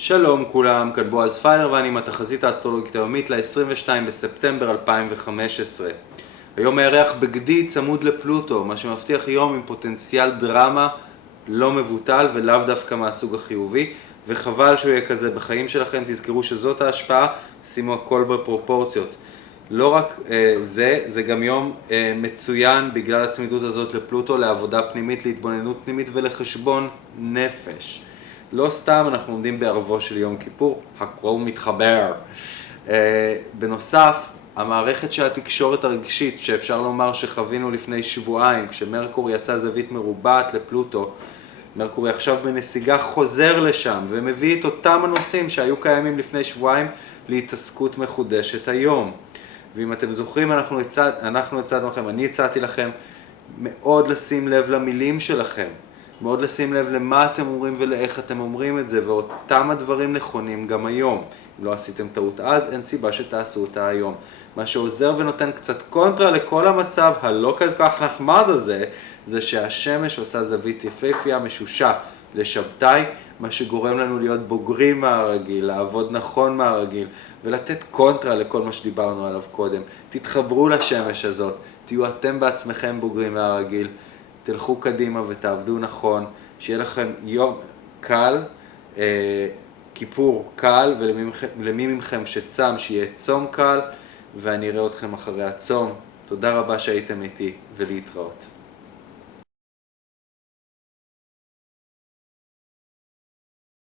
שלום כולם, כאן בועז פייר ואני עם התחזית האסטרולוגית היומית ל-22 בספטמבר 2015. היום הירח בגדי צמוד לפלוטו, מה שמבטיח יום עם פוטנציאל דרמה לא מבוטל ולאו דווקא מהסוג החיובי, וחבל שהוא יהיה כזה בחיים שלכם. תזכרו שזאת ההשפעה, שימו הכל בפרופורציות. לא רק זה גם יום מצוין בגלל הצמידות הזאת לפלוטו, לעבודה פנימית, להתבוננות פנימית ולחשבון נפש. לא סתם אנחנו עומדים בערבו של יום כיפור, הכל מתחבר. בנוסף, המערכת של התקשורת הרגשית, שאפשר לומר שחווינו לפני שבועיים, כשמרקורי עשה זווית מרובעת לפלוטו, מרקורי עכשיו בנסיגה חוזר לשם, ומביא את אותם הנושאים שהיו קיימים לפני שבועיים להתעסקות מחודשת היום. ואם אתם זוכרים, אנחנו הצענו לכם, אני הצעתי לכם מאוד לשים לב למילים שלכם. מאוד לשים לב למה אתם אומרים ולאיך אתם אומרים את זה, ואותם הדברים נכונים גם היום. אם לא עשיתם טעות אז, אין סיבה שתעשו אותה היום. מה שעוזר ונותן קצת קונטרה לכל המצב הלא כך נחמד הזה, זה שהשמש עושה זווית יפהפייה משושה לשבתאי, מה שגורם לנו להיות בוגרים מהרגיל, לעבוד נכון מהרגיל, ולתת קונטרה לכל מה שדיברנו עליו קודם. תתחברו לשמש הזאת, תהיו אתם בעצמכם בוגרים מהרגיל, תלכו קדימה ותעבדו נכון, שיהיה לכם יום קל, כיפור קל, ולמי מכם שצם שיהיה צום קל, ואני אראה אתכם אחרי הצום. תודה רבה שהייתם איתי ולהתראות.